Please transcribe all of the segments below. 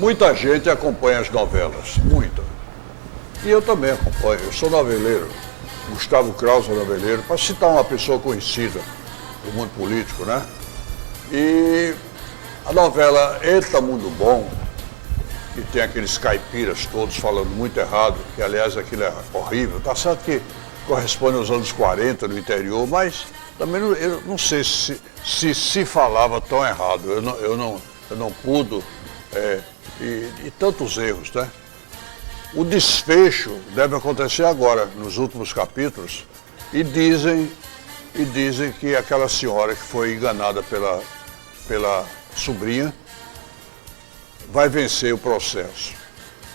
Muita gente acompanha as novelas, muita. E eu também acompanho, eu sou noveleiro. Gustavo Krause é noveleiro, para citar uma pessoa conhecida do mundo político, né? E a novela Eita Mundo Bom, que tem aqueles caipiras todos falando muito errado, que aliás aquilo é horrível, tá certo que corresponde aos anos 40 no interior, mas também eu não sei se falava tão errado, eu não pude, e tantos erros, né? O desfecho deve acontecer agora, nos últimos capítulos, e dizem que aquela senhora que foi enganada pela sobrinha vai vencer o processo.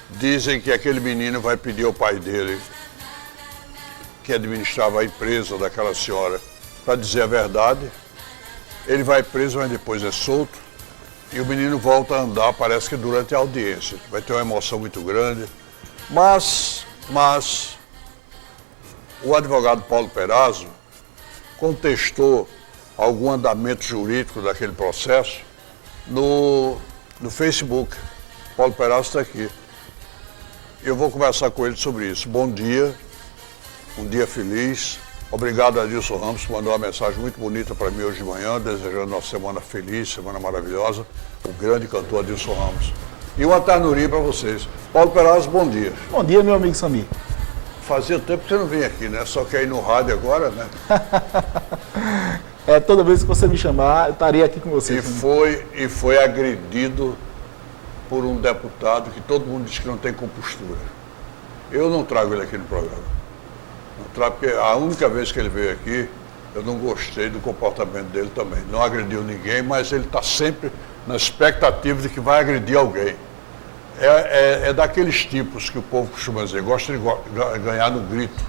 Dizem que aquele menino vai pedir ao pai dele, que administrava a empresa daquela senhora, para dizer a verdade. Ele vai preso, mas depois é solto. E o menino volta a andar, parece que durante a audiência. Vai ter uma emoção muito grande. Mas o advogado Paulo Perazzo contestou algum andamento jurídico daquele processo no Facebook. Paulo Perazzo está aqui. Eu vou conversar com ele sobre isso. Bom dia, um dia feliz. Obrigado a Adilson Ramos, que mandou uma mensagem muito bonita para mim hoje de manhã, desejando uma semana feliz, semana maravilhosa. O grande cantor Adilson Ramos. E uma ternurinha para vocês. Paulo Perazzo, bom dia. Bom dia, meu amigo Samir. Fazia tempo que você não vinha aqui, né? Só que aí no rádio agora, né? Toda vez que você me chamar, eu estaria aqui com você. E foi agredido por um deputado que todo mundo diz que não tem compostura. Eu não trago ele aqui no programa. Não trago, porque a única vez que ele veio aqui, eu não gostei do comportamento dele também. Não agrediu ninguém, mas ele está sempre na expectativa de que vai agredir alguém. É daqueles tipos que o povo costuma dizer, gosta de ganhar no grito.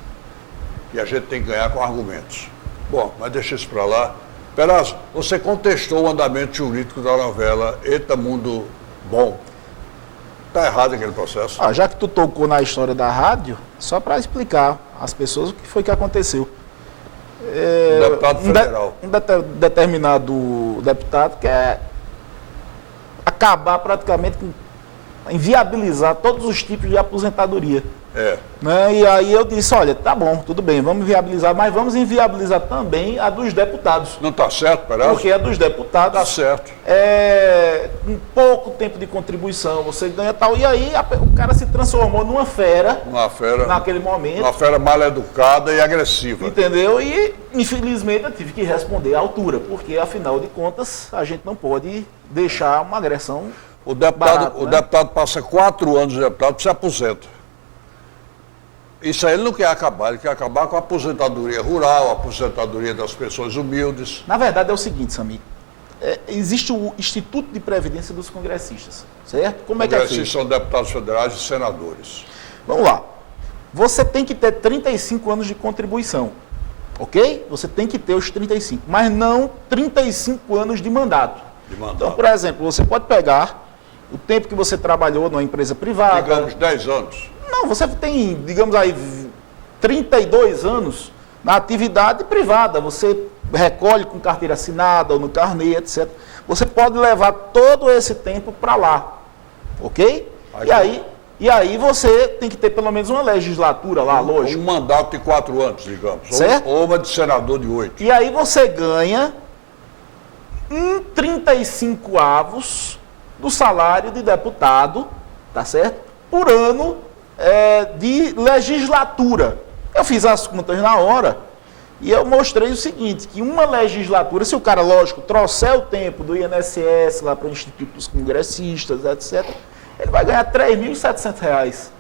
E a gente tem que ganhar com argumentos. Bom, mas deixa isso para lá. Perazzo, você contestou o andamento jurídico da novela Eita Mundo Bom. Está errado aquele processo? Já que tu tocou na história da rádio, só para explicar às pessoas o que foi que aconteceu. Um deputado federal. Determinado deputado quer acabar praticamente com inviabilizar todos os tipos de aposentadoria. Né? E aí eu disse, olha, tá bom, tudo bem, vamos inviabilizar, mas vamos inviabilizar também a dos deputados. Não está certo, Perazzo? Porque a dos deputados... Está certo. Com pouco tempo de contribuição, você ganha tal. E aí o cara se transformou numa fera naquele momento. Uma fera mal educada e agressiva. Entendeu? E, infelizmente, eu tive que responder à altura, porque, afinal de contas, a gente não pode deixar uma agressão. O deputado passa 4 anos de deputado e se aposenta. Isso aí ele não quer acabar, ele quer acabar com a aposentadoria rural, a aposentadoria das pessoas humildes. Na verdade é o seguinte, Samir, existe o Instituto de Previdência dos Congressistas, certo? Como é que é feito? Congressistas são deputados federais e senadores. Vamos lá, você tem que ter 35 anos de contribuição, ok? Você tem que ter os 35, mas não 35 anos de mandato. Então, por exemplo, você pode pegar o tempo que você trabalhou numa empresa privada. Digamos 10 anos. Não, você tem, digamos aí, 32 anos na atividade privada. Você recolhe com carteira assinada ou no carnê, etc. Você pode levar todo esse tempo para lá, ok? E aí você tem que ter pelo menos uma legislatura lá, lógico. Um mandato de 4 anos, digamos. Certo? Ou uma de senador de 8. E aí você ganha 1/35 do salário de deputado, tá certo? Por ano de legislatura. Eu fiz as contas na hora e eu mostrei o seguinte, que uma legislatura, se o cara, lógico, trouxer o tempo do INSS lá para o Instituto dos Congressistas, etc., ele vai ganhar R$ 3.700.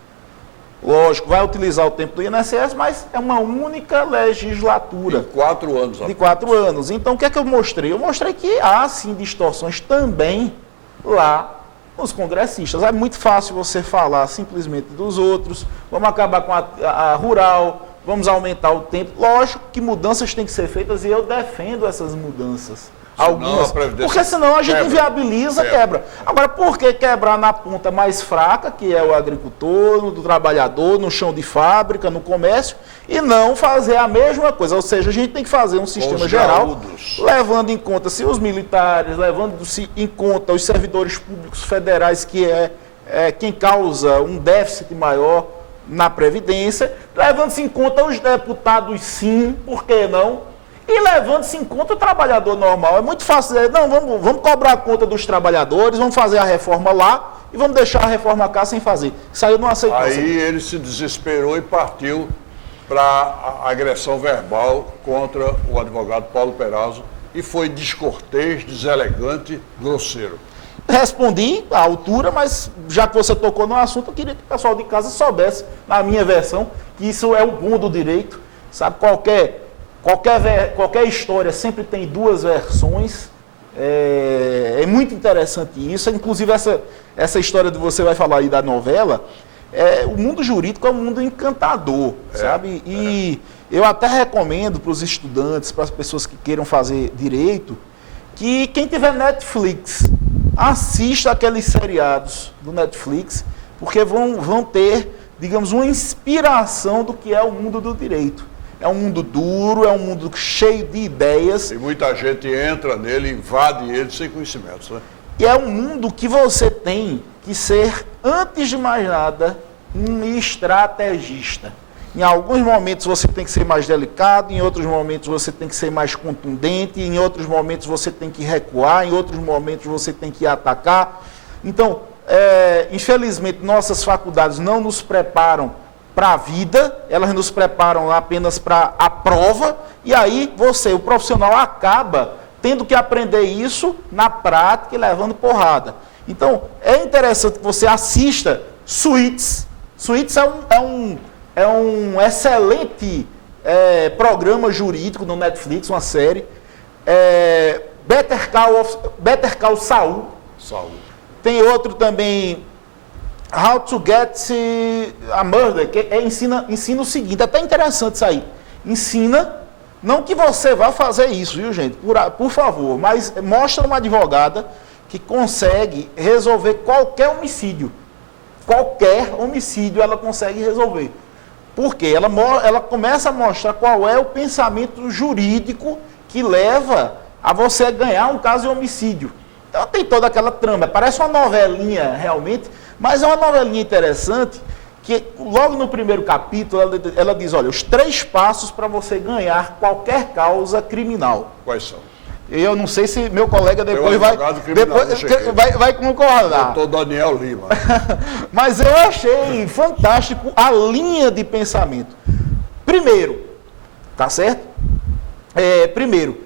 Lógico, vai utilizar o tempo do INSS, mas é uma única legislatura. De 4 anos. De 4 anos. Então, o que é que eu mostrei? Eu mostrei que há, sim, distorções também lá nos congressistas. É muito fácil você falar simplesmente dos outros, vamos acabar com a rural, vamos aumentar o tempo. Lógico que mudanças têm que ser feitas e eu defendo essas mudanças. Algumas, porque senão a gente inviabiliza, quebra. Agora, por que quebrar na ponta mais fraca, que é o agricultor, do trabalhador, no chão de fábrica, no comércio, e não fazer a mesma coisa? Ou seja, a gente tem que fazer um sistema geral, levando em conta os militares, levando-se em conta os servidores públicos federais, que é quem causa um déficit maior na Previdência, levando-se em conta os deputados, sim, por que não? E levando-se em conta o trabalhador normal. É muito fácil dizer, não, vamos cobrar a conta dos trabalhadores, vamos fazer a reforma lá e vamos deixar a reforma cá sem fazer. Isso aí eu não aceito. Aí ele se desesperou e partiu para a agressão verbal contra o advogado Paulo Perazzo e foi descortês, deselegante, grosseiro. Respondi à altura, mas já que você tocou no assunto, eu queria que o pessoal de casa soubesse, na minha versão, que isso é o bom do direito. Sabe, qualquer história sempre tem duas versões. É muito interessante isso. Inclusive, essa história que você vai falar aí da novela, o mundo jurídico é um mundo encantador, sabe? E eu até recomendo para os estudantes, para as pessoas que queiram fazer direito, que quem tiver Netflix, assista aqueles seriados do Netflix, porque vão ter, digamos, uma inspiração do que é o mundo do direito. É um mundo duro, é um mundo cheio de ideias. E muita gente entra nele, invade ele sem conhecimentos, né? E é um mundo que você tem que ser, antes de mais nada, um estrategista. Em alguns momentos você tem que ser mais delicado, em outros momentos você tem que ser mais contundente, em outros momentos você tem que recuar, em outros momentos você tem que atacar. Então, infelizmente, nossas faculdades não nos preparam para a vida, elas nos preparam apenas para a prova, e aí você, o profissional, acaba tendo que aprender isso na prática e levando porrada. Então, é interessante que você assista Suits. Suits é um excelente programa jurídico no Netflix, uma série. Better Call Saul. Tem outro também, How to Get a Murder, que ensina o seguinte, é até interessante isso aí. Ensina, não que você vá fazer isso, viu, gente? Por favor, mas mostra uma advogada que consegue resolver qualquer homicídio. Qualquer homicídio ela consegue resolver. Por quê? Ela começa a mostrar qual é o pensamento jurídico que leva a você ganhar um caso de homicídio. Então tem toda aquela trama. Parece uma novelinha realmente, mas é uma novelinha interessante que logo no primeiro capítulo ela diz, olha, os 3 passos para você ganhar qualquer causa criminal. Quais são? Eu não sei se meu colega depois vai concordar. Doutor Daniel Lima. Mas eu achei fantástico a linha de pensamento. Primeiro, tá certo? Primeiro,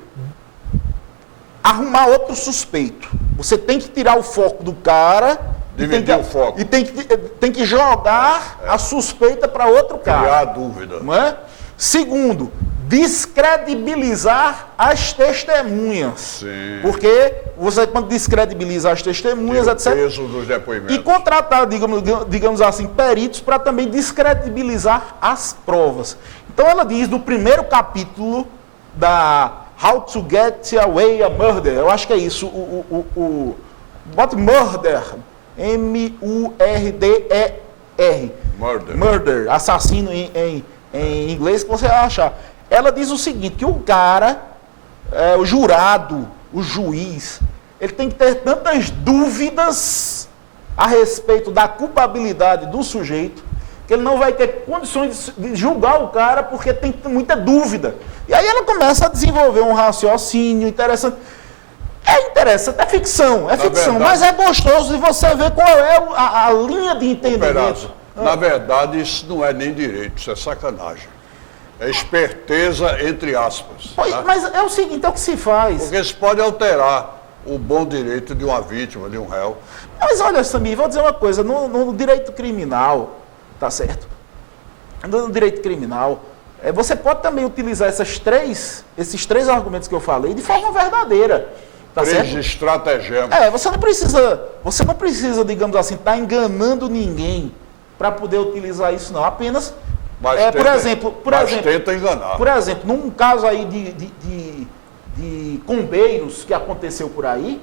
arrumar outro suspeito. Você tem que tirar o foco do cara. Dividir o foco. E tem que jogar a suspeita para outro cara. Criar dúvida. Não é? Segundo, descredibilizar as testemunhas. Sim. Porque você, quando descredibiliza as testemunhas, o etc. peso dos depoimentos. E contratar, digamos assim, peritos para também descredibilizar as provas. Então ela diz no primeiro capítulo da How to Get Away a Murder, eu acho que é isso, bote murder, M-U-R-D-E-R. Murder, assassino em inglês, que você vai achar. Ela diz o seguinte, que o cara, o jurado, o juiz, ele tem que ter tantas dúvidas a respeito da culpabilidade do sujeito, que ele não vai ter condições de julgar o cara porque tem muita dúvida. E aí ela começa a desenvolver um raciocínio interessante. É interessante, é ficção, verdade, mas é gostoso de você ver qual é a linha de entendimento. Na verdade, isso não é nem direito, isso é sacanagem. É esperteza, entre aspas. Pois, tá? Mas é o seguinte, é o que se faz. Porque isso pode alterar o bom direito de uma vítima, de um réu. Mas olha, Samir, vou dizer uma coisa, no direito criminal, tá certo? No direito criminal, você pode também utilizar esses três argumentos que eu falei de forma verdadeira. Tá certo? Estratagemas. Você não precisa, digamos assim, estar enganando ninguém para poder utilizar isso, não. Apenas, tenta enganar. Por exemplo, num caso aí de combeiros que aconteceu por aí,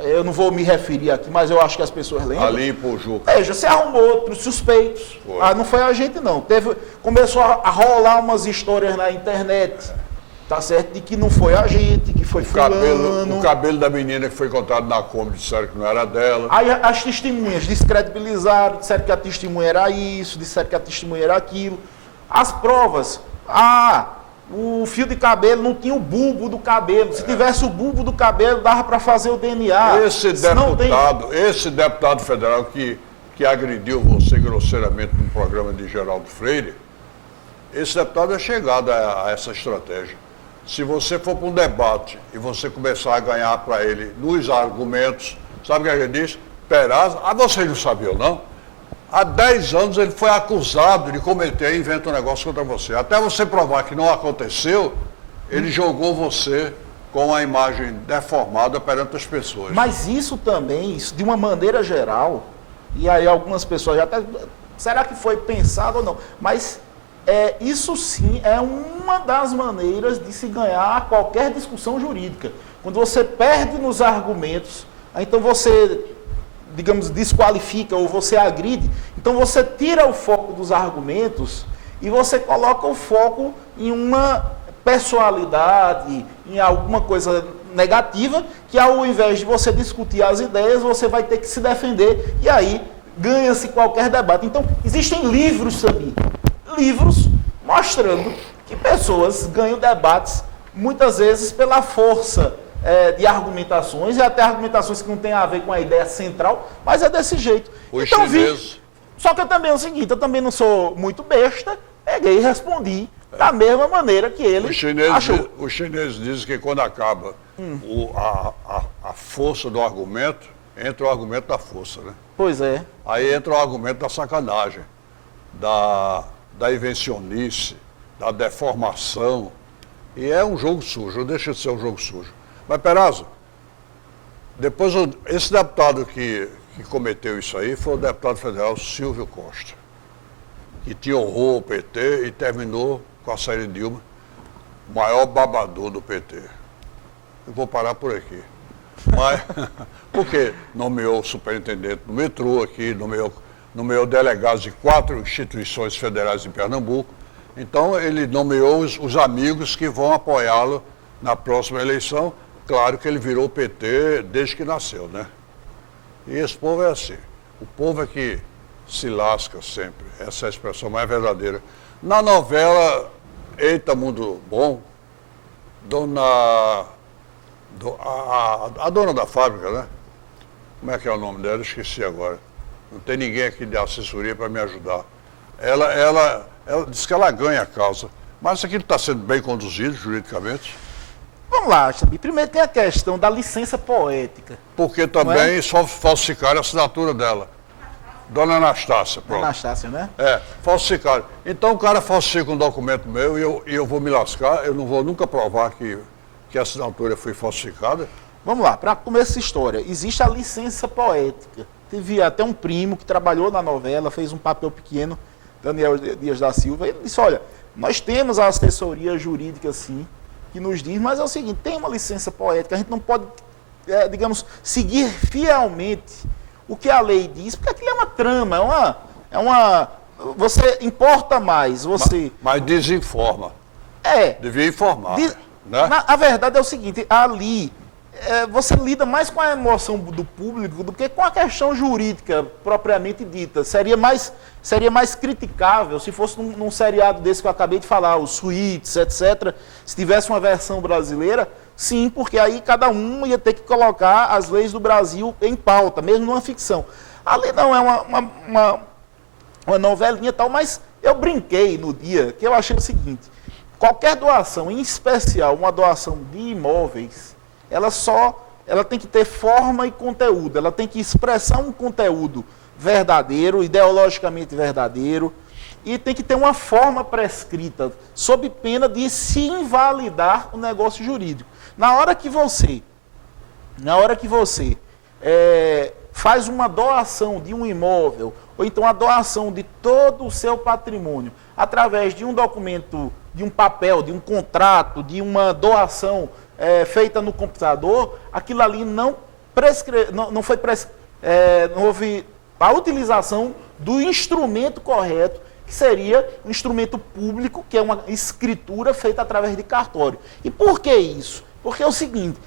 eu não vou me referir aqui, mas eu acho que as pessoas lembram. Ali em Pojuca. Já se arrumou outros suspeitos. Não foi a gente, não. Começou a rolar umas histórias na internet. tá certo? De que não foi a gente, que foi fulano. O cabelo da menina que foi encontrado na Kombi disseram que não era dela. Aí as testemunhas descredibilizaram, disseram que a testemunha era isso, disseram que a testemunha era aquilo. As provas, o fio de cabelo não tinha o bulbo do cabelo. Se tivesse o bulbo do cabelo, dava para fazer o DNA. Esse deputado federal que agrediu você grosseiramente no programa de Geraldo Freire, esse deputado é chegado a essa estratégia. Se você for para um debate e você começar a ganhar para ele nos argumentos, sabe o que ele diz? Perazzo, vocês não sabiam, não? Há 10 anos ele foi acusado de cometer e inventar um negócio contra você. Até você provar que não aconteceu, ele jogou você com a imagem deformada perante as pessoas. Mas isso também, de uma maneira geral, e aí algumas pessoas já até... Será que foi pensado ou não? Mas... isso sim é uma das maneiras de se ganhar qualquer discussão jurídica. Quando você perde nos argumentos, então você, digamos, desqualifica ou você agride, então você tira o foco dos argumentos e você coloca o foco em uma pessoalidade, em alguma coisa negativa, que ao invés de você discutir as ideias, você vai ter que se defender e aí ganha-se qualquer debate. Então, existem livros também. Livros mostrando que pessoas ganham debates muitas vezes pela força de argumentações e até argumentações que não têm a ver com a ideia central, mas é desse jeito. Só que eu também é o seguinte, eu também não sou muito besta, peguei e respondi da mesma maneira que ele achou. Os chineses dizem que quando acaba a força do argumento, entra o argumento da força, né? Pois é. Aí entra o argumento da sacanagem, da invencionice, da deformação, e é um jogo sujo, não deixa de ser um jogo sujo. Mas, Perazzo, depois esse deputado que cometeu isso aí foi o deputado federal Silvio Costa, que te honrou o PT e terminou com a saída de Dilma, o maior babador do PT. Eu vou parar por aqui. Mas, porque nomeou o superintendente do metrô aqui, nomeou delegados de 4 instituições federais em Pernambuco. Então, ele nomeou os amigos que vão apoiá-lo na próxima eleição. Claro que ele virou PT desde que nasceu, né? E esse povo é assim. O povo é que se lasca sempre. Essa é a expressão mais verdadeira. Na novela Eita Mundo Bom, a dona da fábrica, né? Como é que é o nome dela? Esqueci agora. Não tem ninguém aqui de assessoria para me ajudar. Ela diz que ela ganha a causa. Mas isso aqui está sendo bem conduzido juridicamente. Vamos lá, Xambi. Primeiro tem a questão da licença poética. Porque também só falsificaram a assinatura dela. Dona Anastácia, pronto. Anastácia, né? Falsificaram. Então o cara falsifica um documento meu e eu vou me lascar, eu não vou nunca provar que a assinatura foi falsificada. Vamos lá, para começar essa história, existe a licença poética. Teve até um primo que trabalhou na novela, fez um papel pequeno, Daniel Dias da Silva, ele disse, olha, nós temos a assessoria jurídica, sim, que nos diz, mas é o seguinte, tem uma licença poética, a gente não pode, digamos, seguir fielmente o que a lei diz, porque aquilo é uma trama, você importa mais, você... Mas desinforma. Devia informar, né? A verdade é o seguinte, ali... você lida mais com a emoção do público do que com a questão jurídica propriamente dita. Seria mais criticável se fosse num seriado desse que eu acabei de falar, os Suítes, etc. Se tivesse uma versão brasileira, sim, porque aí cada um ia ter que colocar as leis do Brasil em pauta, mesmo numa ficção. Ali não é uma novelinha e tal, mas eu brinquei no dia que eu achei o seguinte, qualquer doação, em especial uma doação de imóveis, ela tem que ter forma e conteúdo, ela tem que expressar um conteúdo verdadeiro, ideologicamente verdadeiro, e tem que ter uma forma prescrita, sob pena de se invalidar o negócio jurídico. Na hora que você faz uma doação de um imóvel, ou então a doação de todo o seu patrimônio, através de um documento, de um papel, de um contrato, de uma doação feita no computador, aquilo ali não houve a utilização do instrumento correto que seria um instrumento público, que é uma escritura feita através de cartório. E por que isso? Porque é o seguinte,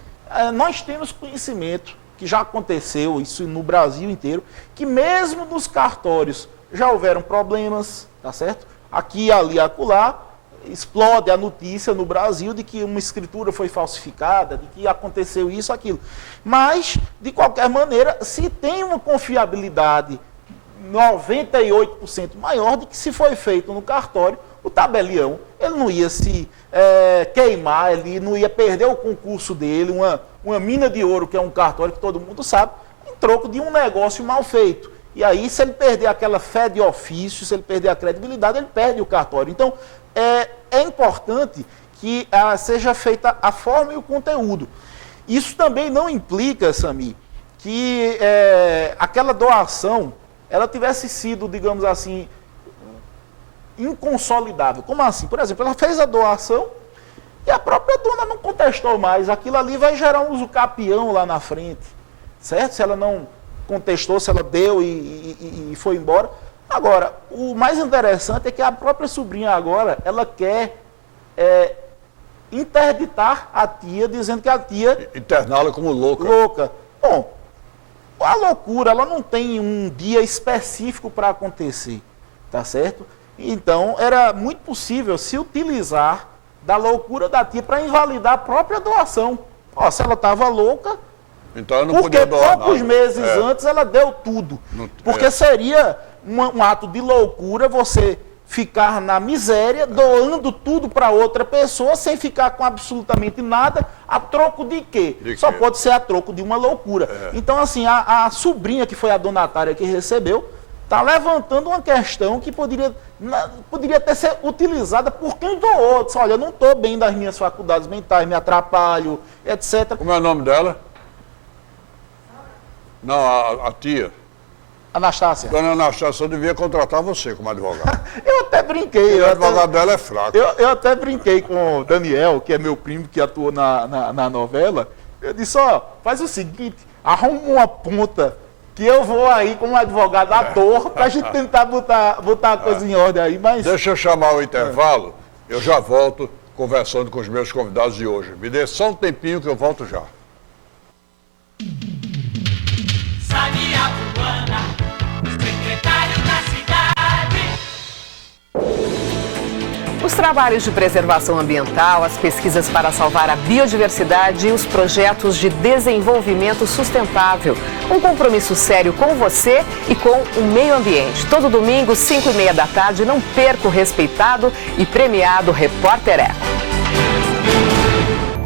nós temos conhecimento, que já aconteceu isso no Brasil inteiro, que mesmo nos cartórios já houveram problemas, tá certo? Aqui, ali, acolá, explode a notícia no Brasil de que uma escritura foi falsificada, de que aconteceu isso, aquilo. Mas, de qualquer maneira, se tem uma confiabilidade 98% maior de que se foi feito no cartório, o tabelião, ele não ia se queimar, ele não ia perder o concurso dele, uma mina de ouro, que é um cartório que todo mundo sabe, em troco de um negócio mal feito. E aí, se ele perder aquela fé de ofício, se ele perder a credibilidade, ele perde o cartório. Então, é importante que seja feita a forma e o conteúdo. Isso também não implica, Sami, que aquela doação ela tivesse sido, digamos assim, inconsolidável. Como assim? Por exemplo, ela fez a doação e a própria dona não contestou mais. Aquilo ali vai gerar um uso capião lá na frente, certo? Se ela não contestou, se ela deu e foi embora. Agora, o mais interessante é que a própria sobrinha agora, ela quer interditar a tia, dizendo que a tia... Interná-la como louca. Louca. Bom, a loucura, ela não tem um dia específico para acontecer, tá certo? Então, era muito possível se utilizar da loucura da tia para invalidar a própria doação. Ó, se ela estava louca, então, ela não porque podia doar poucos nada. meses antes ela deu tudo. Porque seria um ato de loucura você ficar na miséria, doando tudo para outra pessoa, sem ficar com absolutamente nada, a troco de quê? Só pode ser a troco de uma loucura. Então, assim, a sobrinha, que foi a donatária que recebeu, está levantando uma questão que poderia ter sido utilizada por quem doou. Diz, olha, eu não estou bem das minhas faculdades mentais, me atrapalho, etc. Como é o nome dela? Não, a tia. Anastácia. Dona Anastácia, eu devia contratar você como advogado. Eu até brinquei. O advogado dela é fraco. Eu até brinquei com o Daniel, que é meu primo, que atuou na novela. Eu disse, ó, faz o seguinte, arruma uma ponta que eu vou aí como advogado ator pra gente tentar botar a coisa em ordem aí, mas... Deixa eu chamar o intervalo, eu já volto conversando com os meus convidados de hoje. Me dê só um tempinho que eu volto já. Sadia Urbana, secretário da cidade. Os trabalhos de preservação ambiental, as pesquisas para salvar a biodiversidade e os projetos de desenvolvimento sustentável. Um compromisso sério com você e com o meio ambiente. Todo domingo, 5h30 da tarde, não perca o respeitado e premiado Repórter Eco.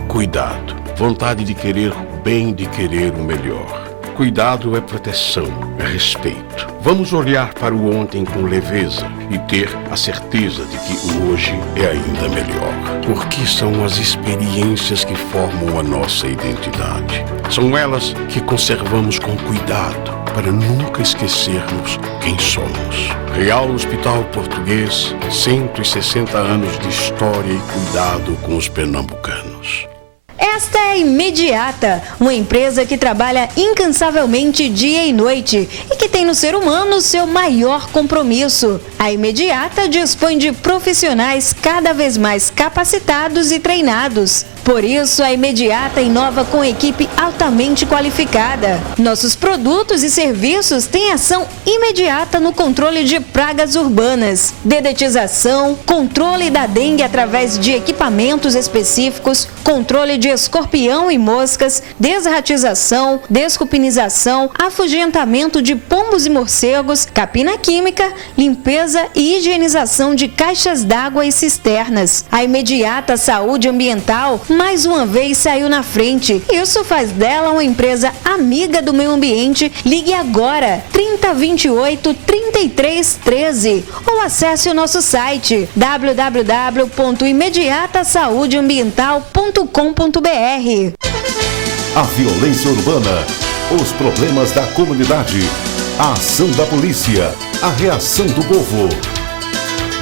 Cuidado, vontade de querer o bem, de querer o melhor. Cuidado é proteção, é respeito. Vamos olhar para o ontem com leveza e ter a certeza de que o hoje é ainda melhor. Porque são as experiências que formam a nossa identidade. São elas que conservamos com cuidado para nunca esquecermos quem somos. Real Hospital Português, 160 anos de história e cuidado com os pernambucanos. Esta é a Imediata, uma empresa que trabalha incansavelmente dia e noite e que tem no ser humano seu maior compromisso. A Imediata dispõe de profissionais cada vez mais capacitados e treinados. Por isso, a Imediata inova com equipe altamente qualificada. Nossos produtos e serviços têm ação imediata no controle de pragas urbanas, dedetização, controle da dengue através de equipamentos específicos, controle de escorpião e moscas, desratização, descupinização, afugentamento de pombos e morcegos, capina química, limpeza e higienização de caixas d'água e cisternas. A Imediata Saúde Ambiental mais uma vez saiu na frente. Isso faz dela uma empresa amiga do meio ambiente. Ligue agora 3028-3313 ou acesse o nosso site www.imediatasaudeambiental.com.br. A violência urbana, os problemas da comunidade, a ação da polícia, a reação do povo.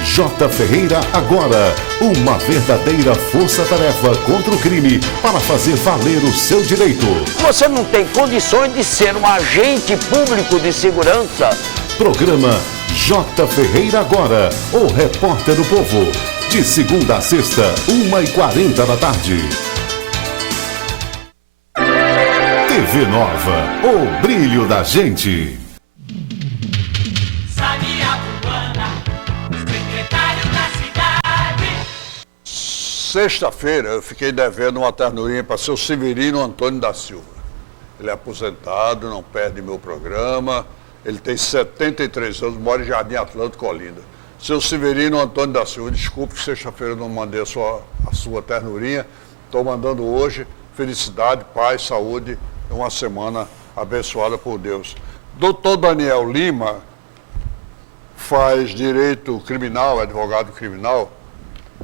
J. Ferreira agora, uma verdadeira força-tarefa contra o crime para fazer valer o seu direito. Você não tem condições de ser um agente público de segurança. Programa J. Ferreira agora, o repórter do povo. De segunda a sexta, 1h40 da tarde. TV Nova, o brilho da gente. Saniapuana, secretário da cidade. Sexta-feira eu fiquei devendo uma ternurinha para seu Severino Antônio da Silva. Ele é aposentado, não perde meu programa. Ele tem 73 anos, mora em Jardim Atlântico, Olinda. Seu Severino Antônio da Silva, desculpe que sexta-feira eu não mandei a sua ternurinha. Estou mandando hoje. Felicidade, paz, saúde. Uma semana abençoada por Deus. Doutor Daniel Lima faz direito criminal, advogado criminal,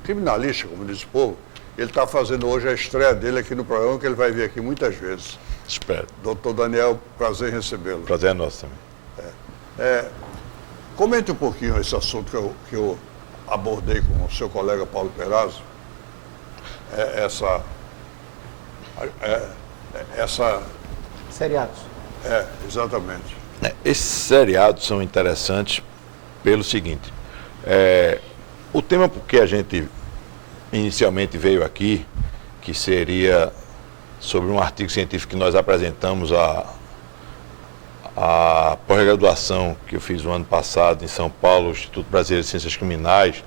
criminalista, como diz o povo. Ele está fazendo hoje a estreia dele aqui no programa, que ele vai vir aqui muitas vezes. Espero. Doutor Daniel, prazer em recebê-lo. Prazer é nosso também. Comente um pouquinho esse assunto que eu abordei com o seu colega Paulo Perazzo. Seriados. Exatamente. Esses seriados são interessantes pelo seguinte. O tema por que a gente inicialmente veio aqui, que seria sobre um artigo científico que nós apresentamos a pós-graduação que eu fiz no ano passado em São Paulo, o Instituto Brasileiro de Ciências Criminais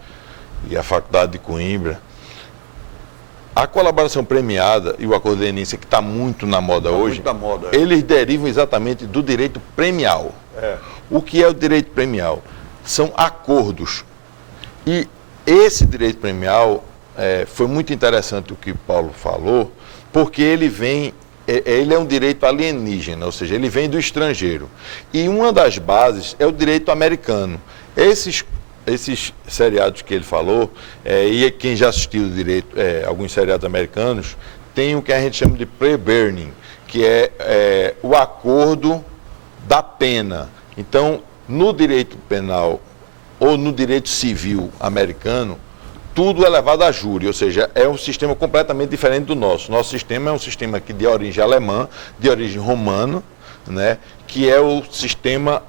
e a Faculdade de Coimbra. A colaboração premiada e o acordo de leniência, que está muito na moda hoje, muito na moda, eles derivam exatamente do direito premial. O que é o direito premial? São acordos. E esse direito premial foi muito interessante o que Paulo falou, porque ele é um direito alienígena, ou seja, ele vem do estrangeiro. E uma das bases é o direito americano. Esses seriados que ele falou, e quem já assistiu alguns seriados americanos, tem o que a gente chama de pre-burning, que é o acordo da pena. Então, no direito penal ou no direito civil americano, tudo é levado a júri, ou seja, é um sistema completamente diferente do nosso. Nosso sistema é um sistema aqui de origem alemã, de origem romana, né, que é o sistema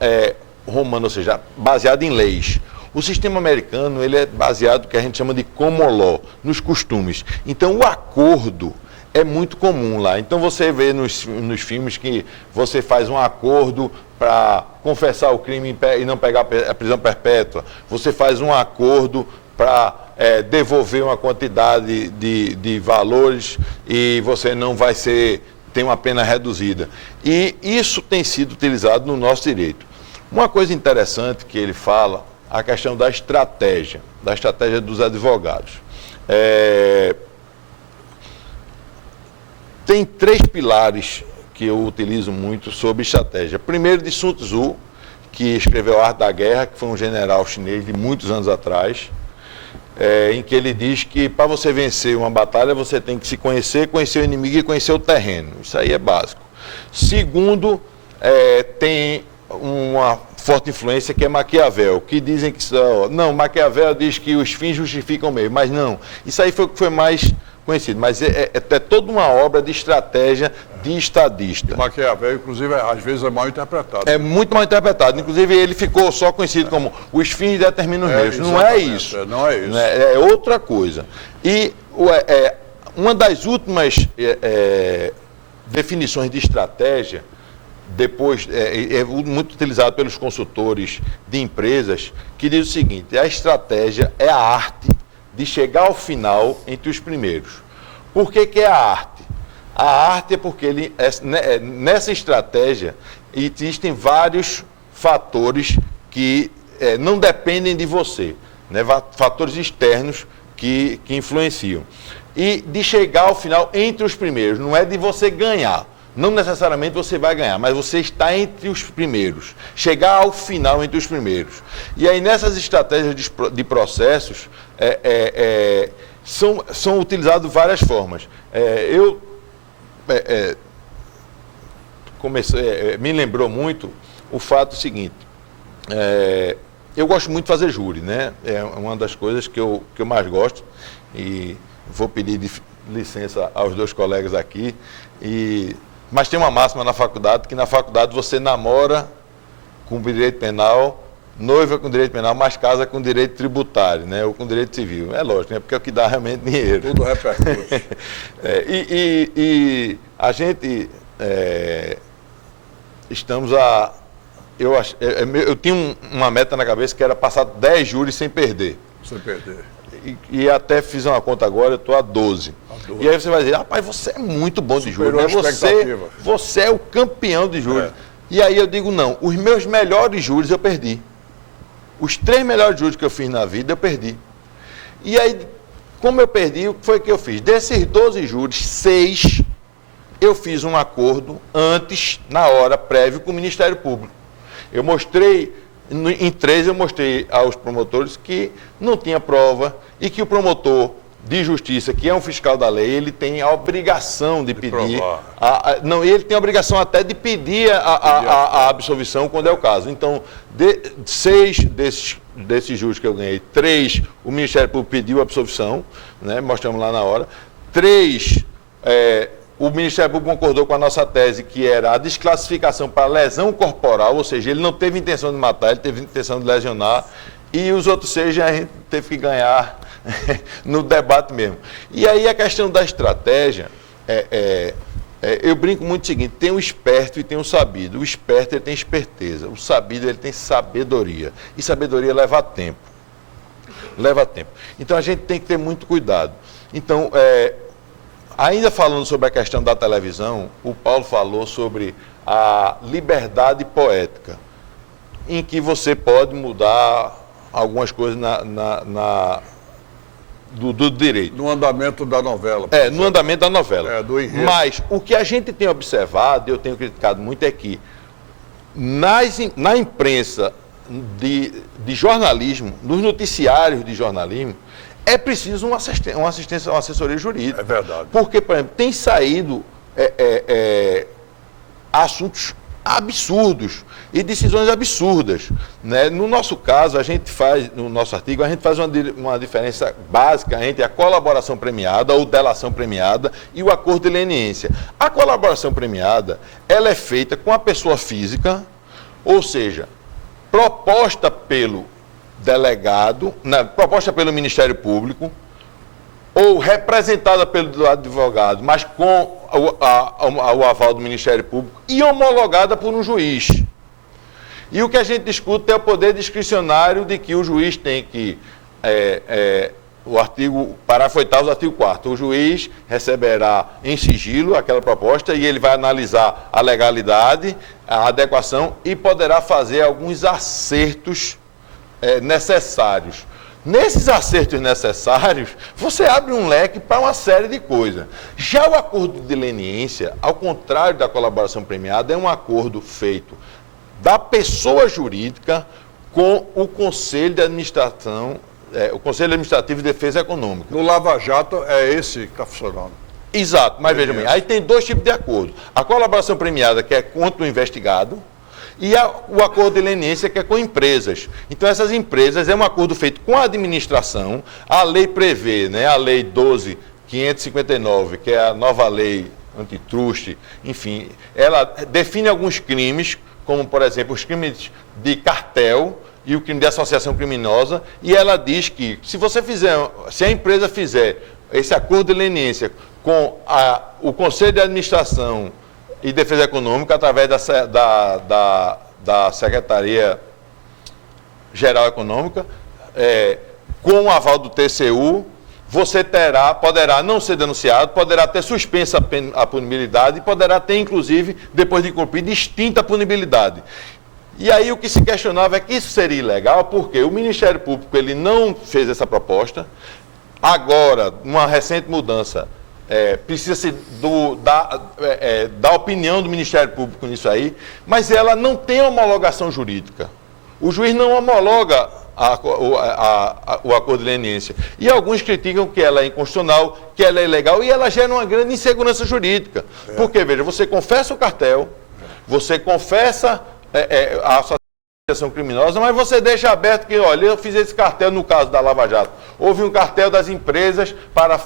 romano, ou seja, baseado em leis. O sistema americano, ele é baseado no que a gente chama de common law, nos costumes. Então, o acordo é muito comum lá. Então, você vê nos filmes que você faz um acordo para confessar o crime e não pegar a prisão perpétua. Você faz um acordo para devolver uma quantidade de valores e você não vai ter uma pena reduzida. E isso tem sido utilizado no nosso direito. Uma coisa interessante que ele fala, a questão da estratégia dos advogados. Tem 3 pilares que eu utilizo muito sobre estratégia. Primeiro, de Sun Tzu, que escreveu A Arte da Guerra, que foi um general chinês de muitos anos atrás, em que ele diz que para você vencer uma batalha, você tem que se conhecer o inimigo e conhecer o terreno. Isso aí é básico. Segundo, tem uma forte influência que é Maquiavel, que dizem que não, Maquiavel diz que os fins justificam o meio, mas não. Isso aí foi mais conhecido, mas é toda uma obra de estratégia de estadista. Maquiavel, inclusive, às vezes é mal interpretado. É muito mal interpretado. Inclusive, ele ficou só conhecido como os fins determinam os meios. Não é isso. Não é isso. É outra coisa. E uma das últimas definições de estratégia, depois é muito utilizado pelos consultores de empresas, que diz o seguinte: a estratégia é a arte de chegar ao final entre os primeiros. Por que é a arte? A arte é porque nessa estratégia existem vários fatores que não dependem de você, né? Fatores externos que influenciam. E de chegar ao final entre os primeiros, não é de você ganhar. Não necessariamente você vai ganhar, mas você está entre os primeiros. Chegar ao final entre os primeiros. E aí nessas estratégias de processos, são utilizadas várias formas. Me lembrou muito o fato seguinte. Eu gosto muito de fazer júri, né? É uma das coisas que eu mais gosto. E vou pedir licença aos 2 colegas aqui. Mas tem uma máxima na faculdade, que na faculdade você namora com o direito penal noiva com direito penal, mas casa com direito tributário, né? Ou com direito civil. É lógico, né? Porque é o que dá realmente dinheiro. Tudo repercute. E a gente estamos a... Eu tinha uma meta na cabeça que era passar 10 júris sem perder. Sem perder. E até fiz uma conta agora, eu estou a 12. E aí você vai dizer, rapaz, você é muito bom de júri, né? Você é o campeão de júri. E aí eu digo, não, os meus melhores júris eu perdi. Os 3 melhores júris que eu fiz na vida, eu perdi. E aí, como eu perdi, o que foi que eu fiz? Desses 12 júris, 6 eu fiz um acordo antes, na hora, prévio com o Ministério Público. Eu mostrei, em 3 eu mostrei aos promotores que não tinha prova e que o promotor de justiça, que é um fiscal da lei, ele tem a obrigação de pedir... não, ele tem a obrigação até de pedir a absolvição quando é o caso. Então, 6 desses juros que eu ganhei, 3 o Ministério Público pediu a absolvição, né, mostramos lá na hora. 3, o Ministério Público concordou com a nossa tese, que era a desclassificação para lesão corporal, ou seja, ele não teve intenção de matar, ele teve intenção de lesionar. E os outros 6 a gente teve que ganhar no debate mesmo. E aí a questão da estratégia, eu brinco muito o seguinte, tem o esperto e tem o sabido. O esperto ele tem esperteza, o sabido ele tem sabedoria. E sabedoria leva tempo. Leva tempo. Então a gente tem que ter muito cuidado. Então, ainda falando sobre a questão da televisão, o Paulo falou sobre a liberdade poética, em que você pode mudar algumas coisas do direito. No andamento da novela. No andamento da novela. Do enredo. Mas o que a gente tem observado, e eu tenho criticado muito, é que na imprensa de jornalismo, nos noticiários de jornalismo, é preciso uma assistência, uma assessoria jurídica. É verdade. Porque, por exemplo, tem saído assuntos absurdos e decisões absurdas, né? No nosso caso, no nosso artigo, a gente faz uma diferença básica entre a colaboração premiada ou delação premiada e o acordo de leniência. A colaboração premiada, ela é feita com a pessoa física, ou seja, proposta pelo delegado, proposta pelo Ministério Público, ou representada pelo advogado, mas com o aval do Ministério Público e homologada por um juiz. E o que a gente discute é o poder discricionário de que o juiz tem que, parágrafo 8º do artigo 4º, o juiz receberá em sigilo aquela proposta e ele vai analisar a legalidade, a adequação e poderá fazer alguns acertos necessários. Nesses acertos necessários, você abre um leque para uma série de coisas. Já o acordo de leniência, ao contrário da colaboração premiada, é um acordo feito da pessoa jurídica com o Conselho de Administração, o Conselho Administrativo de Defesa Econômica. No Lava Jato é esse que está funcionando. Exato, mas veja bem, aí tem 2 tipos de acordo. A colaboração premiada, que é contra o investigado, e o acordo de leniência, que é com empresas. Então, essas empresas é um acordo feito com a administração. A lei prevê, né, a Lei 12.559, que é a nova lei antitruste, enfim, ela define alguns crimes, como, por exemplo, os crimes de cartel e o crime de associação criminosa, e ela diz que se a empresa fizer esse acordo de leniência com o Conselho de Administração e Defesa Econômica, através da Secretaria Geral Econômica, com o aval do TCU, você poderá não ser denunciado, poderá ter suspensa a punibilidade e poderá ter, inclusive, depois de cumprida, extinta a punibilidade. E aí o que se questionava é que isso seria ilegal, porque o Ministério Público ele não fez essa proposta. Agora, uma recente mudança, precisa-se da opinião do Ministério Público nisso aí, mas ela não tem homologação jurídica. O juiz não homologa o acordo de leniência. E alguns criticam que ela é inconstitucional, que ela é ilegal, e ela gera uma grande insegurança jurídica. Porque, veja, você confessa o cartel, você confessa a associação criminosa, mas você deixa aberto que, olha, eu fiz esse cartel no caso da Lava Jato. Houve um cartel das empresas para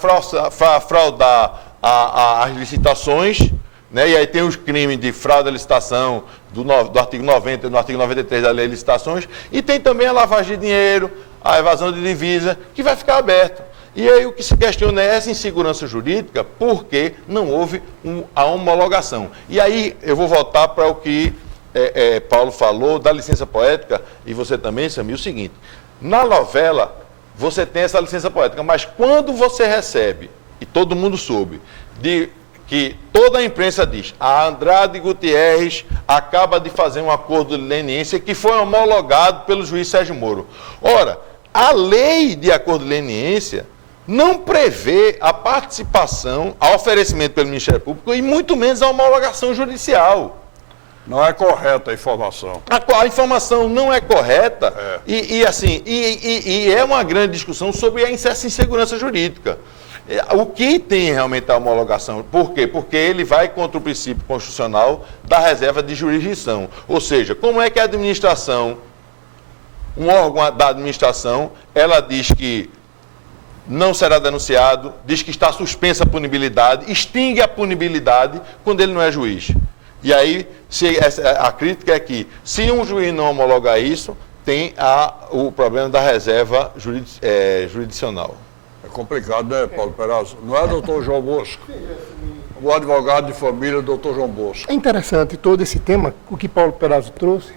fraudar as licitações, né? E aí tem os crimes de fraude à licitação do artigo 90 e do artigo 93 da Lei de Licitações, e tem também a lavagem de dinheiro, a evasão de divisa, que vai ficar aberto. E aí o que se questiona é essa insegurança jurídica, porque não houve a homologação. E aí eu vou voltar para o que Paulo falou da licença poética, e você também, Samir, o seguinte: na novela você tem essa licença poética, mas quando você recebe, e todo mundo soube, de que toda a imprensa diz, a Andrade Gutierrez acaba de fazer um acordo de leniência que foi homologado pelo juiz Sérgio Moro. Ora, a lei de acordo de leniência não prevê a participação, a oferecimento pelo Ministério Público e muito menos a homologação judicial. Não é correta a informação. A informação não é correta e é uma grande discussão sobre essa insegurança jurídica. O que tem realmente a homologação? Por quê? Porque ele vai contra o princípio constitucional da reserva de jurisdição. Ou seja, como é que a administração, um órgão da administração, ela diz que não será denunciado, diz que está suspensa a punibilidade, extingue a punibilidade quando ele não é juiz. E aí, a crítica é que, se um juiz não homologar isso, tem o problema da reserva jurisdicional. É complicado, né, Paulo Perazzo? Não é doutor João Bosco? O advogado de família, doutor João Bosco. É interessante todo esse tema, o que Paulo Perazzo trouxe,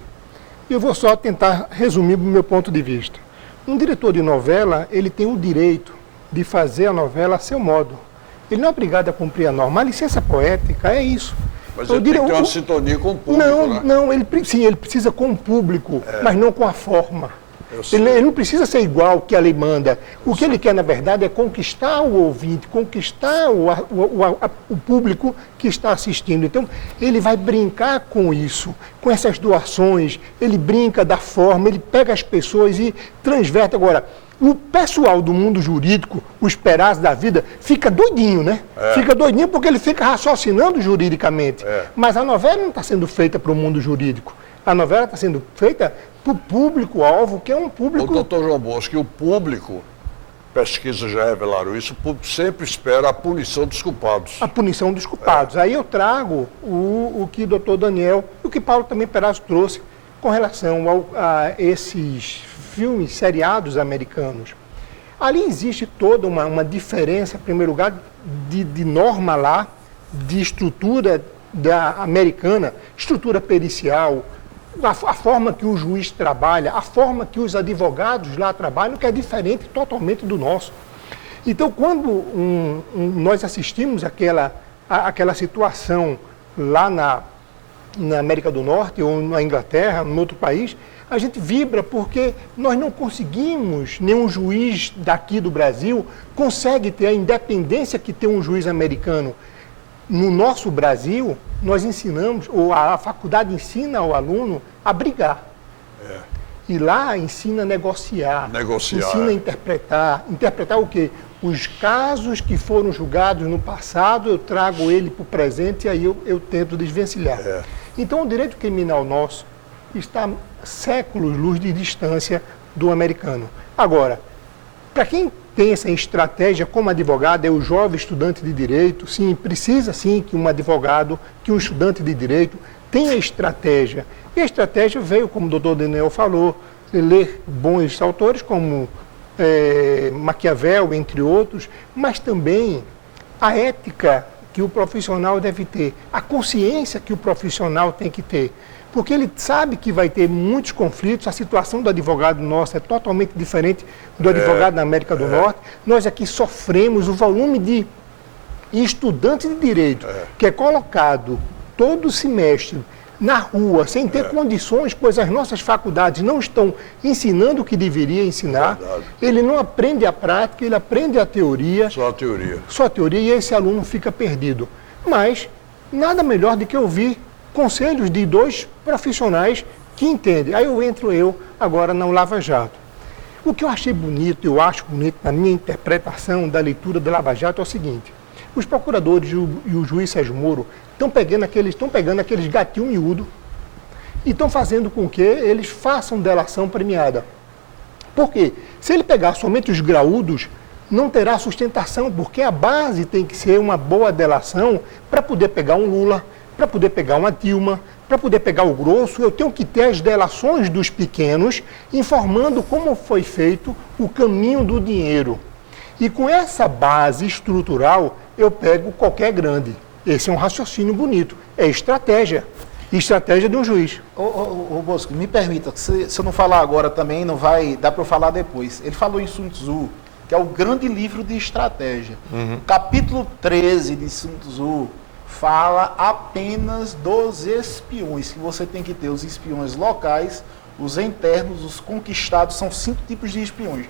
e eu vou só tentar resumir do meu ponto de vista. Um diretor de novela, ele tem o direito de fazer a novela a seu modo. Ele não é obrigado a cumprir a norma. A licença poética é isso. Mas ele tem que ter uma sintonia com o público, né? Não, ele precisa com o público, mas não com a forma. Ele não precisa ser igual que a lei manda. O que ele quer, na verdade, é conquistar o ouvinte, conquistar o público que está assistindo. Então, ele vai brincar com isso, com essas doações, ele brinca da forma, ele pega as pessoas e transverte. Agora, o pessoal do mundo jurídico, os Perazzo da vida, fica doidinho, né? Fica doidinho porque ele fica raciocinando juridicamente. Mas a novela não está sendo feita para o mundo jurídico. A novela está sendo feita para o público-alvo, que é um público... O doutor João Bosco, que o público, pesquisas já revelaram isso, o público sempre espera a punição dos culpados. A punição dos culpados. Aí eu trago o que o doutor Daniel, e o que Paulo também Perazzo trouxe, com relação a esses filmes seriados americanos. Ali existe toda uma diferença, em primeiro lugar, de norma lá, de estrutura da americana, estrutura pericial, a forma que o juiz trabalha, a forma que os advogados lá trabalham, que é diferente totalmente do nosso. Então, quando nós assistimos aquela situação lá na América do Norte, ou na Inglaterra, em outro país, a gente vibra porque nós não conseguimos, nenhum juiz daqui do Brasil consegue ter a independência que tem um juiz americano. No nosso Brasil, nós ensinamos, ou a faculdade ensina ao aluno a brigar. E lá ensina a negociar. Ensina a interpretar. Interpretar o quê? Os casos que foram julgados no passado, eu trago ele para o presente e aí eu tento desvencilhar. Então, o direito criminal nosso está séculos-luz de distância do americano. Agora, para quem tem essa estratégia como advogado, é o jovem estudante de direito, sim, precisa sim que um advogado, que um estudante de direito tenha estratégia. E a estratégia veio, como o doutor Daniel falou, ler bons autores como Maquiavel, entre outros, mas também a ética que o profissional deve ter, a consciência que o profissional tem que ter. Porque ele sabe que vai ter muitos conflitos, a situação do advogado nosso é totalmente diferente do advogado da América do Norte. Nós aqui sofremos o volume de estudantes de direito que é colocado todo semestre na rua, sem ter condições, pois as nossas faculdades não estão ensinando o que deveria ensinar. Ele não aprende a prática, ele aprende a teoria. Só a teoria. Só a teoria, e esse aluno fica perdido. Mas nada melhor do que ouvir conselhos de dois profissionais que entendem. Aí entro agora na Lava Jato. O que eu achei bonito, eu acho bonito na minha interpretação da leitura da Lava Jato é o seguinte: os procuradores e o juiz Sérgio Moro estão pegando aqueles gatinhos miúdos e estão fazendo com que eles façam delação premiada. Por quê? Se ele pegar somente os graúdos, não terá sustentação, porque a base tem que ser uma boa delação para poder pegar um Lula, para poder pegar uma Dilma, para poder pegar o grosso. Eu tenho que ter as delações dos pequenos, informando como foi feito o caminho do dinheiro. E com essa base estrutural, eu pego qualquer grande. Esse é um raciocínio bonito, é estratégia de um juiz. Ô Bosco, me permita, se eu não falar agora também, não vai dar para eu falar depois. Ele falou em Sun Tzu, que é o grande livro de estratégia. Capítulo 13 de Sun Tzu fala apenas dos espiões, que você tem que ter os espiões locais, os internos, os conquistados, são 5 tipos de espiões.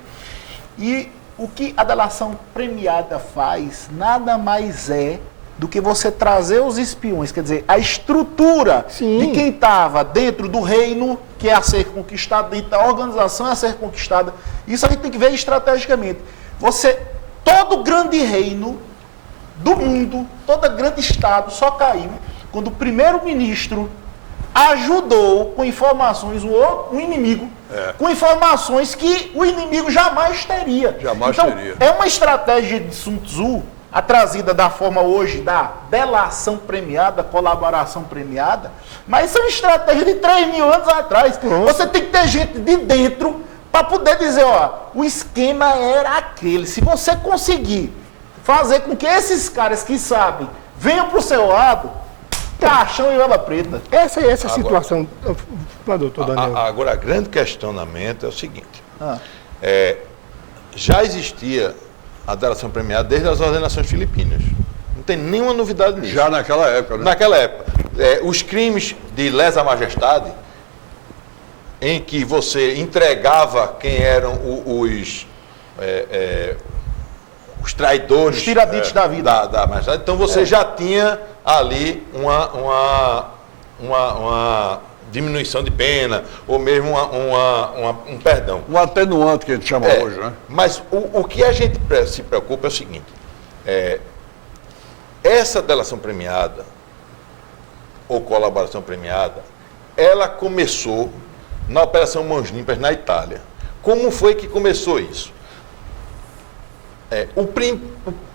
E o que a delação premiada faz, nada mais é do que você trazer os espiões, quer dizer, a estrutura de quem estava dentro do reino, que é a ser conquistado, dentro da organização é a ser conquistada. Isso a gente tem que ver estrategicamente. Todo grande reino do mundo, todo grande estado só caiu quando o primeiro-ministro ajudou com informações o inimigo, com informações que o inimigo jamais teria. Então, é uma estratégia de Sun Tzu, a trazida da forma hoje da delação premiada, colaboração premiada, mas são estratégias de 3.000 anos atrás. Você tem que ter gente de dentro para poder dizer, ó, o esquema era aquele. Se você conseguir fazer com que esses caras que sabem venham para o seu lado, caixão e vela preta. Essa é essa situação, doutor Daniel. Agora, o grande questionamento é o seguinte. Já existia a delação premiada desde as ordenações filipinas. Não tem nenhuma novidade nisso. Já naquela época, né? Naquela época. Os crimes de lesa majestade, em que você entregava quem eram os traidores... Os tiraditos da vida. Da majestade. Então você já tinha ali uma diminuição de pena, ou mesmo um perdão. Um atenuante que a gente chama hoje, né? Mas o que a gente se preocupa é o seguinte, essa delação premiada, ou colaboração premiada, ela começou na Operação Mãos Limpas na Itália. Como foi que começou isso?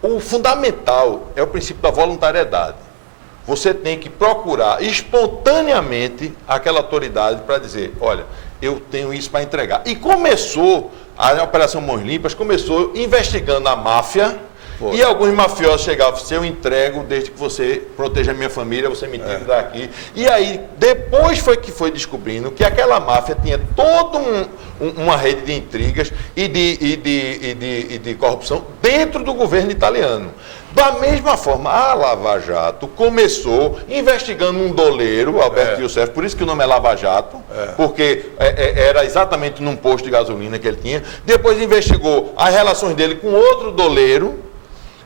O fundamental é o princípio da voluntariedade. Você tem que procurar espontaneamente aquela autoridade para dizer, olha, eu tenho isso para entregar. E a Operação Mãos Limpas começou investigando a máfia, e alguns mafiosos chegavam, se eu entrego, desde que você proteja a minha família, você me tira daqui. E aí, depois foi descobrindo que aquela máfia tinha toda uma rede de intrigas e de corrupção dentro do governo italiano. Da mesma forma, a Lava Jato começou investigando um doleiro, Alberto Youssef, por isso que o nome é Lava Jato, porque era exatamente num posto de gasolina que ele tinha. Depois investigou as relações dele com outro doleiro,